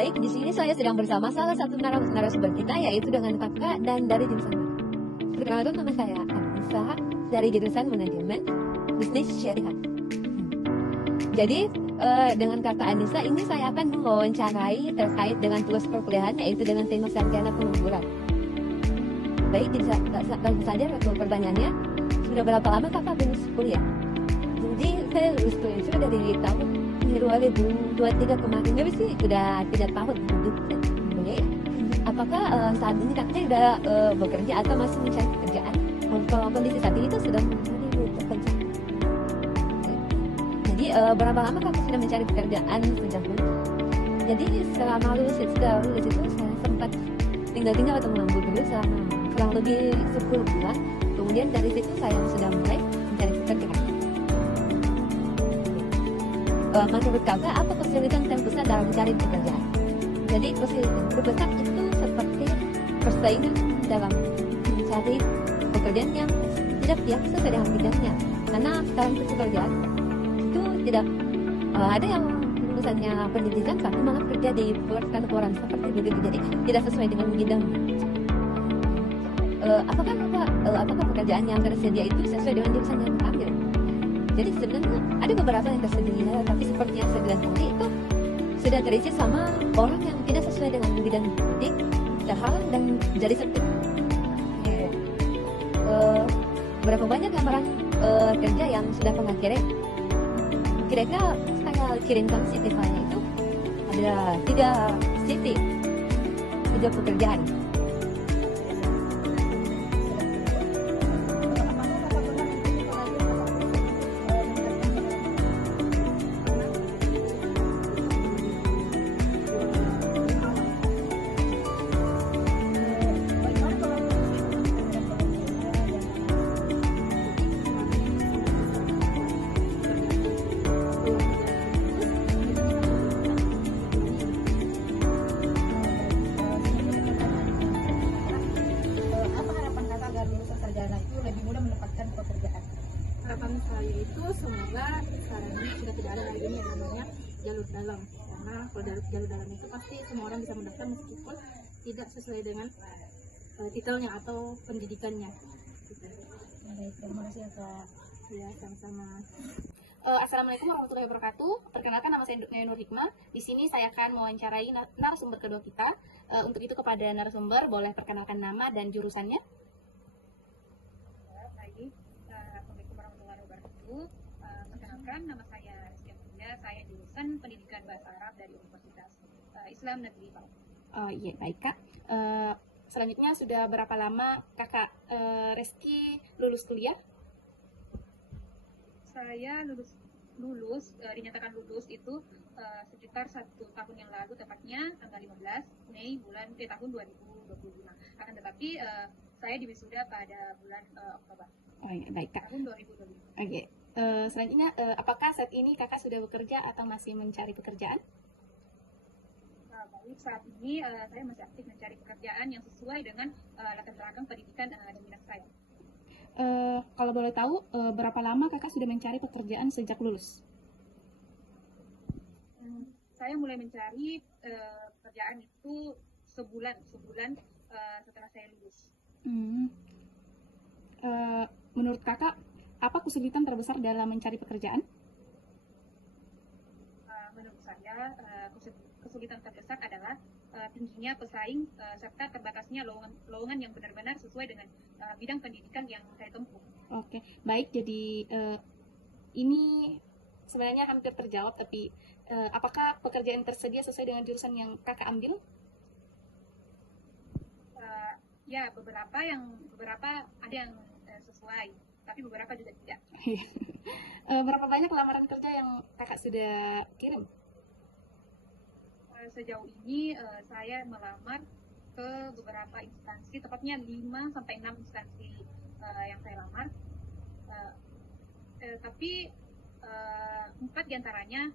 Baik, di sini saya sedang bersama salah satu narasumber kita, yaitu dengan kakak dan dari jurusan mana? Perkenalkan, nama saya Anissa dari jurusan Manajemen Bisnis Syariah. Jadi dengan kakak Anissa ini saya akan mewawancarai terkait dengan tugas perkuliahan, yaitu dengan tema sarjana pengangguran. Baik, jadi langsung saja untuk pertanyaannya, sudah berapa lama kakak lulus kuliah? Jadi saya lulus kuliah itu dari tahun 2023 kemarin, tapi sih sudah 3 tahun ya. Apakah saat ini kakaknya sudah bekerja atau masih mencari pekerjaan? Kalau kondisi saat ini itu sudah mencari pekerjaan. Jadi berapa lama kakak sudah mencari pekerjaan sejak lulus? Jadi selama lulus itu saya sempat tinggal atau menganggur dulu selama kurang lebih 10 bulan. Kemudian dari situ saya sudah mulai mencari pekerjaan. Menurut kakak, apa kesulitan terbesar dalam mencari pekerjaan? Jadi kesulitan terbesar itu seperti persaingan dalam mencari pekerjaan yang tidak sesuai dengan bidangnya. Karena sekarang pekerjaan itu tidak ada yang lulusannya pendidikan tapi malah kerja di kantoran seperti begitu, jadi tidak sesuai dengan bidang. Apakah pekerjaan yang tersedia itu sesuai dengan jurusan yang diambil? Jadi sebenarnya ada beberapa yang tersedia, tapi seperti yang saya bilang tadi itu sudah terisi sama orang yang tidak sesuai dengan bidang pendidik, terhalang dan jadi sempit. Berapa banyak lamaran kerja yang sudah pernah kirim? Kira-kira saya kirimkan CV saya itu ada 3 CV, 3 pekerjaan. Harapan saya itu semoga sekarang ini sudah tidak ada lagi yang namanya jalur dalam, karena kalau jalur dalam itu pasti semua orang bisa mendaftar meskipun tidak sesuai dengan titelnya atau pendidikannya gitu. Baik, terima kasih ya Kak. Ya, sama-sama. Assalamualaikum warahmatullahi wabarakatuh. Perkenalkan, nama saya Nur Hikmah. Di sini saya akan mewawancarai narasumber kedua kita. Untuk itu kepada narasumber boleh perkenalkan nama dan jurusannya. Perkenalkan, nama saya Rizky Amelia, saya jurusan Pendidikan Bahasa Arab dari Universitas Islam Negeri Palu. Iya, baik Kak. Selanjutnya, sudah berapa lama Kakak Rizky lulus kuliah? Saya lulus dinyatakan lulus itu sekitar 1 tahun yang lalu, tepatnya tanggal 15 Mei tahun 2025. Akan tetapi saya diwisuda pada bulan Oktober. Oh, iya, baik Kak. Tahun 2025. Oke. Selanjutnya, apakah saat ini Kakak sudah bekerja atau masih mencari pekerjaan? Baik, saat ini saya masih aktif mencari pekerjaan yang sesuai dengan latar belakang pendidikan dan minat saya. Kalau boleh tahu, berapa lama Kakak sudah mencari pekerjaan sejak lulus? Saya mulai mencari pekerjaan itu sebulan setelah saya lulus. Menurut Kakak, apa kesulitan terbesar dalam mencari pekerjaan? Menurut saya, kesulitan terbesar adalah tingginya pesaing serta terbatasnya lowongan yang benar-benar sesuai dengan bidang pendidikan yang saya tempuh. Oke, baik. Jadi ini sebenarnya hampir terjawab, tapi apakah pekerjaan tersedia sesuai dengan jurusan yang Kakak ambil? Ya, beberapa ada yang sesuai, tapi beberapa juga tidak. Berapa banyak lamaran kerja yang Kakak sudah kirim? Sejauh ini saya melamar ke beberapa instansi, tepatnya 5 sampai 6 instansi yang saya lamar. Tapi 4 diantaranya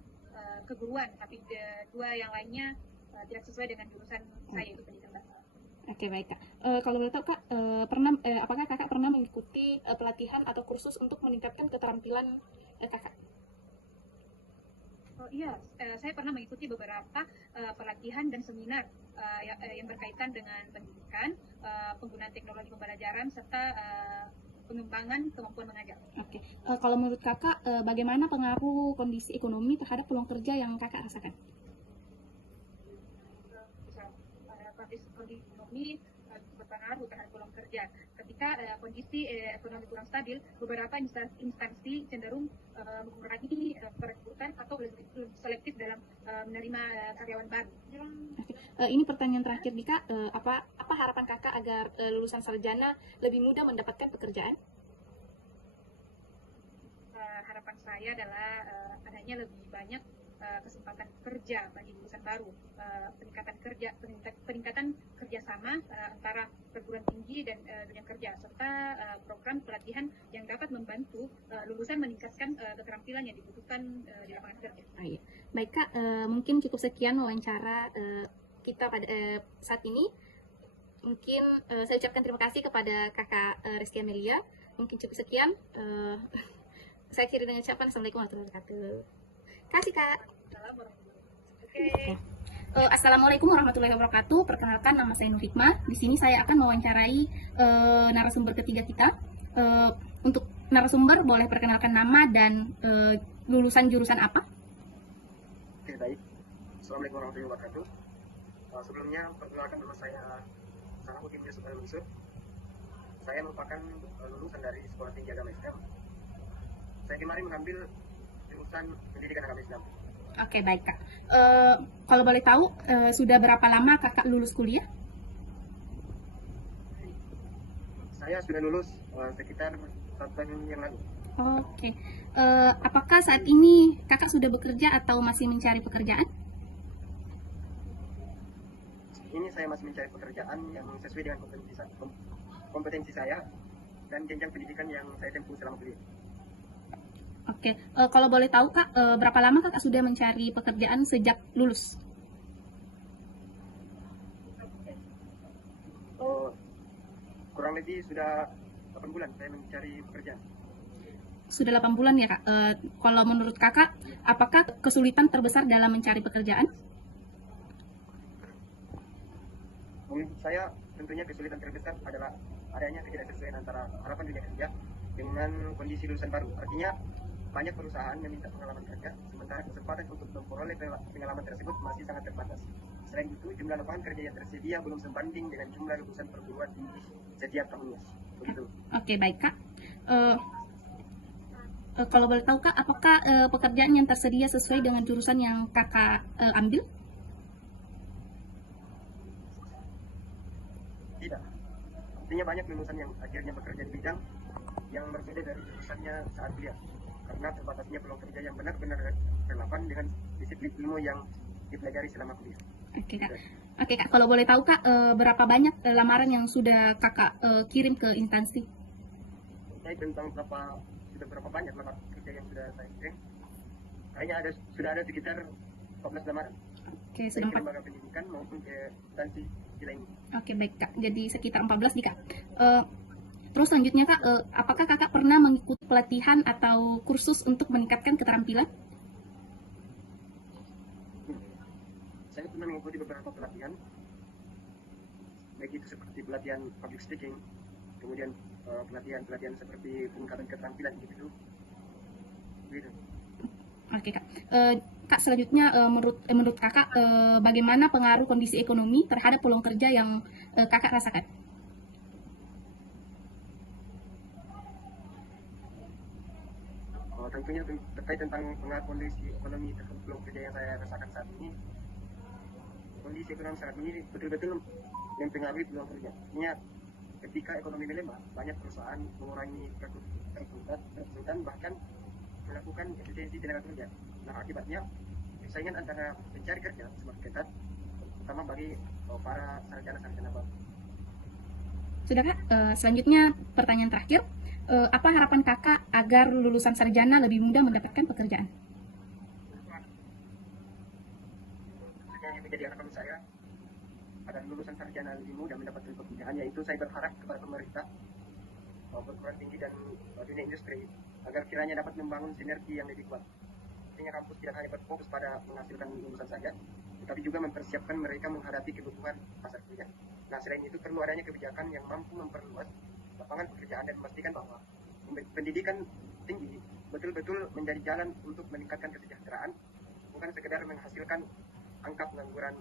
keguruan, tapi 2 yang lainnya tidak sesuai dengan jurusan saya, yaitu pendidikan bahasa. Oke, baik Kak. Kalau boleh tahu Kak, apakah Kakak pernah mengikuti pelatihan atau kursus untuk meningkatkan keterampilan Kakak? Oh iya, saya pernah mengikuti beberapa pelatihan dan seminar yang berkaitan dengan pendidikan, penggunaan teknologi pembelajaran, serta pengembangan kemampuan mengajar. Oke, kalau menurut kakak, bagaimana pengaruh kondisi ekonomi terhadap peluang kerja yang kakak rasakan? Bisa kondisi ekonomi berpengaruh terhadap peluang kerja. Ketika kondisi ekonomi kurang stabil, beberapa instansi cenderung mengurangi perekrutan atau lebih selektif dalam menerima karyawan baru. Oke, ini pertanyaan terakhir nih kak, apa harapan kakak agar lulusan sarjana lebih mudah mendapatkan pekerjaan? Harapan saya adalah adanya lebih banyak kesempatan kerja bagi lulusan baru, peningkatan kerjasama antara perguruan tinggi dan dunia kerja, serta program pelatihan yang dapat membantu lulusan meningkatkan keterampilan yang dibutuhkan di lapangan kerja. Iya. Baik kak, mungkin cukup sekian wawancara kita pada saat ini. Mungkin saya ucapkan terima kasih kepada kakak Rizky Amelia. Mungkin cukup sekian. Saya akhiri dengan ucapan Assalamualaikum warahmatullahi wabarakatuh. Kasih kak. Assalamualaikum warahmatullahi wabarakatuh. Perkenalkan, nama saya Nur Hikmah. Di sini saya akan mewawancarai narasumber ketiga kita. Untuk narasumber boleh perkenalkan nama dan lulusan jurusan apa? Oke, baik. Assalamualaikum warahmatullahi wabarakatuh. Sebelumnya perkenalkan, nama saya Salahuddin Yusuf Al-Mansur. Saya merupakan lulusan dari Sekolah Tinggi Agama Islam. Saya kemarin mengambil jurusan Pendidikan Agama Islam. Oke, baik kak. Kalau boleh tahu, sudah berapa lama kakak lulus kuliah? Saya sudah lulus sekitar 1 tahun yang lalu. Oke. Apakah saat ini kakak sudah bekerja atau masih mencari pekerjaan? Ini saya masih mencari pekerjaan yang sesuai dengan kompetensi saya dan jenjang pendidikan yang saya tempuh selama kuliah. Oke, kalau boleh tahu kak, berapa lama kakak sudah mencari pekerjaan sejak lulus? Kurang lebih sudah 8 bulan saya mencari pekerjaan. Sudah 8 bulan ya kak. Kalau menurut kakak, apakah kesulitan terbesar dalam mencari pekerjaan? Menurut saya tentunya kesulitan terbesar adalah adanya ketidaksesuaian antara harapan dunia kerja dengan kondisi lulusan baru. Artinya banyak perusahaan meminta pengalaman kerja, sementara kesempatan untuk memperoleh pengalaman tersebut masih sangat terbatas. Selain itu, jumlah lapangan kerja yang tersedia belum sebanding dengan jumlah lulusan perguruan tinggi setiap tahunnya. Begitu. Oke, baik kak. Kalau boleh tahu kak, apakah pekerjaan yang tersedia sesuai dengan jurusan yang kakak ambil? Tidak. Artinya banyak lulusan yang akhirnya bekerja di bidang yang berbeda dari jurusannya saat kuliah, karena terbatasnya peluang kerja yang benar-benar relevan dengan disiplin ilmu yang dipelajari selama kuliah. Oke kak, kalau boleh tahu kak, berapa banyak lamaran yang sudah kakak kirim ke instansi? Saya tentang berapa banyak lamaran kerja yang sudah saya kirim, kayaknya sudah ada sekitar 14 lamaran. Oke, baik ke lembaga pendidikan maupun ke instansi lainnya. Oke, baik kak, jadi sekitar 14 nih kak. Terus selanjutnya kak, apakah kakak pernah mengikuti pelatihan atau kursus untuk meningkatkan keterampilan? Saya pernah mengikuti beberapa pelatihan, baik itu seperti pelatihan public speaking, kemudian pelatihan seperti peningkatan keterampilan gitu. Oke kak. Kak, selanjutnya menurut kakak bagaimana pengaruh kondisi ekonomi terhadap peluang kerja yang kakak rasakan? Tentunya terkait tentang pengaruh kondisi ekonomi terhadap peluang kerja yang saya rasakan saat ini, kondisi ekonomi saat ini betul-betul mempengaruhi peluang kerja. Artinya ketika ekonomi melemah, banyak perusahaan mengurangi rekrutan bahkan melakukan efisiensi tenaga kerja. Nah, akibatnya persaingan antara pencari kerja semakin ketat, terutama bagi para sarjana-sarjana baru. Sudah kak, selanjutnya pertanyaan terakhir. Apa harapan kakak agar lulusan sarjana lebih mudah mendapatkan pekerjaan? Yang menjadi harapan saya agar lulusan sarjana lebih mudah mendapatkan pekerjaan, yaitu saya berharap kepada pemerintah, perguruan tinggi dan dunia industri agar kiranya dapat membangun sinergi yang lebih kuat artinya kampus tidak hanya berfokus pada menghasilkan lulusan saja, tetapi juga mempersiapkan mereka menghadapi kebutuhan pasar kerja. Nah, selain itu perlu adanya kebijakan yang mampu memperluas lapangan pekerjaan dan memastikan bahwa pendidikan tinggi betul-betul menjadi jalan untuk meningkatkan kesejahteraan, bukan sekedar menghasilkan angka pengangguran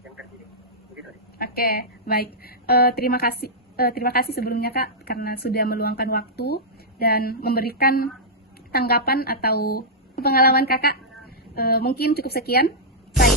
yang tertinggi. Begitu. Oke, baik. Terima kasih sebelumnya Kak karena sudah meluangkan waktu dan memberikan tanggapan atau pengalaman Kakak. Mungkin cukup sekian. Saya